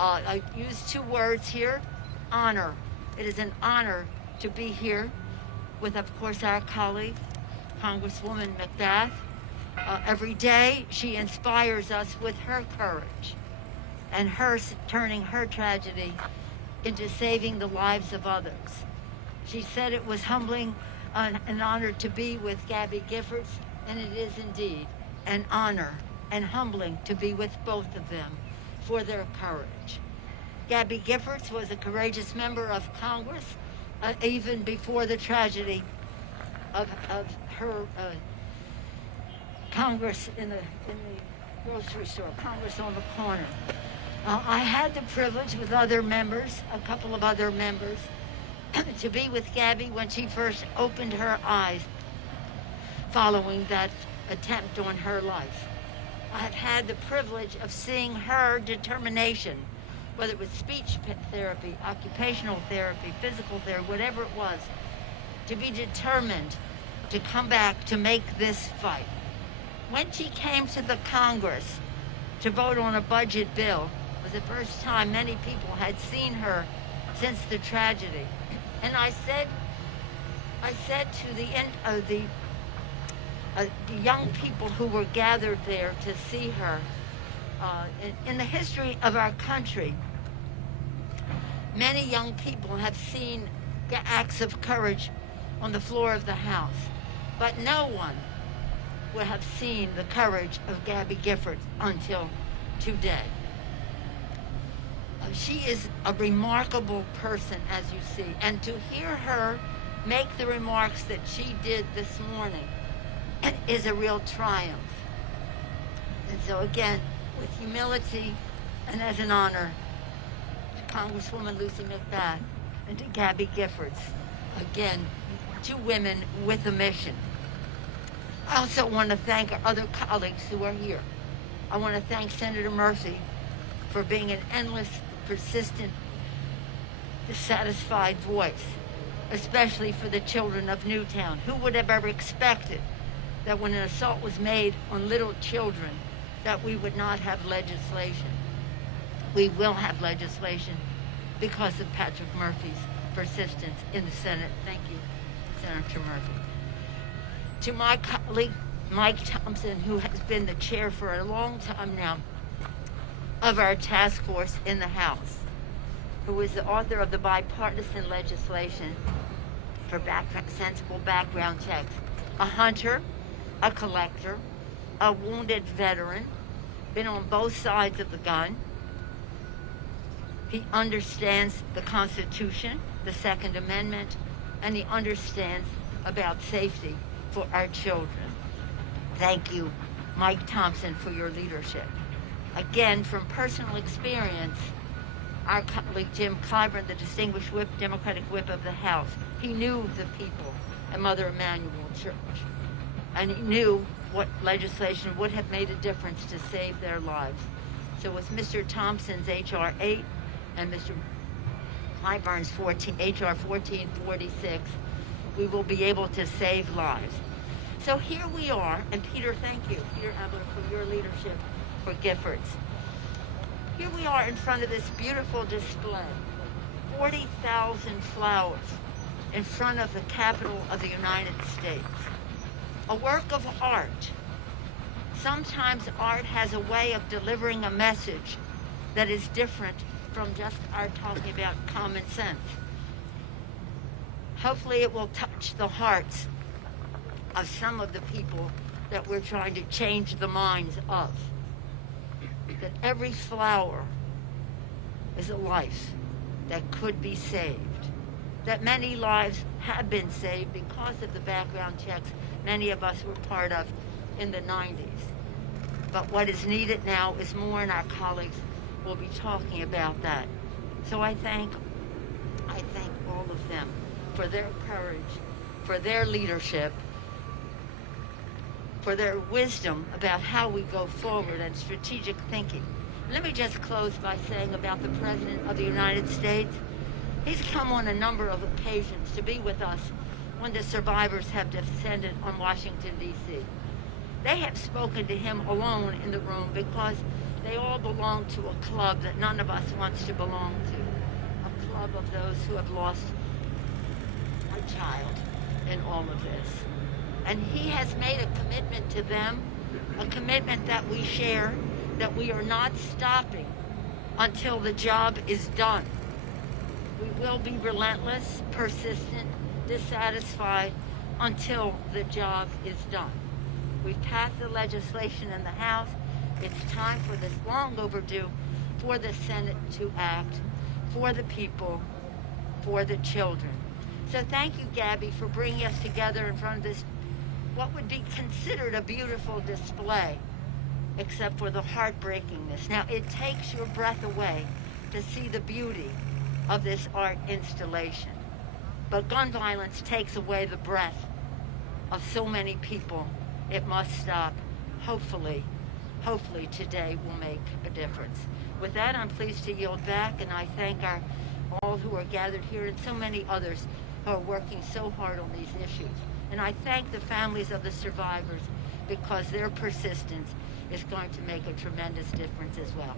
I use two words here, honor. It is an honor to be here with, of course, our colleague, Congresswoman McBath. Every day, she inspires us with her courage and her turning her tragedy into saving the lives of others. She said it was humbling, an honor to be with Gabby Giffords, and it is indeed an honor and humbling to be with both of them for their courage. Gabby Giffords was a courageous member of Congress even before the tragedy of her Congress in the grocery store, Congress on the corner. I had the privilege with other members, a couple of other members, to be with Gabby when she first opened her eyes following that attempt on her life. I have had the privilege of seeing her determination, whether it was speech therapy, occupational therapy, physical therapy, whatever it was, to be determined to come back to make this fight. When she came to the Congress to vote on a budget bill, it was the first time many people had seen her since the tragedy. And I said to the young people who were gathered there to see her, in the history of our country, many young people have seen acts of courage on the floor of the House, but no one would have seen the courage of Gabby Giffords until today. She is a remarkable person, as you see, and to hear her make the remarks that she did this morning is a real triumph. And so again, with humility and as an honor, to Congresswoman Lucy McBath and to Gabby Giffords, again, two women with a mission. I also want to thank our other colleagues who are here. I want to thank Senator Murphy for being an endless, persistent, dissatisfied voice, especially for the children of Newtown. Who would have ever expected that when an assault was made on little children, that we would not have legislation? We will have legislation because of Patrick Murphy's persistence in the Senate. Thank you, Senator Murphy. To my colleague, Mike Thompson, who has been the chair for a long time now of our task force in the House, who is the author of the bipartisan legislation for sensible background checks. A hunter, a collector, a wounded veteran, been on both sides of the gun. He understands the Constitution, the Second Amendment, and he understands about safety for our children. Thank you, Mike Thompson, for your leadership. Again, from personal experience, our colleague Jim Clyburn, the distinguished whip, Democratic whip of the House, he knew the people at Mother Emanuel Church, and he knew what legislation would have made a difference to save their lives. So with Mr. Thompson's H.R. 8 and Mr. Clyburn's H.R. 1446, we will be able to save lives. So here we are, and Peter, thank you, Peter Abler, for your leadership for Giffords. Here we are in front of this beautiful display, 40,000 flowers in front of the Capitol of the United States. A work of art. Sometimes art has a way of delivering a message that is different from just our talking about common sense. Hopefully it will touch the hearts of some of the people that we're trying to change the minds of. That every flower is a life that could be saved. That many lives have been saved because of the background checks many of us were part of in the 90s. But what is needed now is more, and our colleagues will be talking about that. So I thank all of them for their courage, for their leadership, for their wisdom about how we go forward and strategic thinking. Let me just close by saying about the President of the United States. He's come on a number of occasions to be with us when the survivors have descended on Washington, D.C. They have spoken to him alone in the room because They all belong to a club that none of us wants to belong to. A club of those who have lost a child in all of this. And he has made a commitment to them, a commitment that we share, that we are not stopping until the job is done. We will be relentless, persistent, dissatisfied until the job is done. We've passed the legislation in the House. It's time for this long overdue, for the Senate to act, for the people, for the children. So thank you, Gabby, for bringing us together in front of this, what would be considered a beautiful display, except for the heartbreakingness. Now, it takes your breath away to see the beauty of this art installation. But gun violence takes away the breath of so many people. It must stop. Hopefully today will make a difference. With that, I'm pleased to yield back, and I thank all who are gathered here and so many others who are working so hard on these issues. And I thank the families of the survivors, because their persistence is going to make a tremendous difference as well.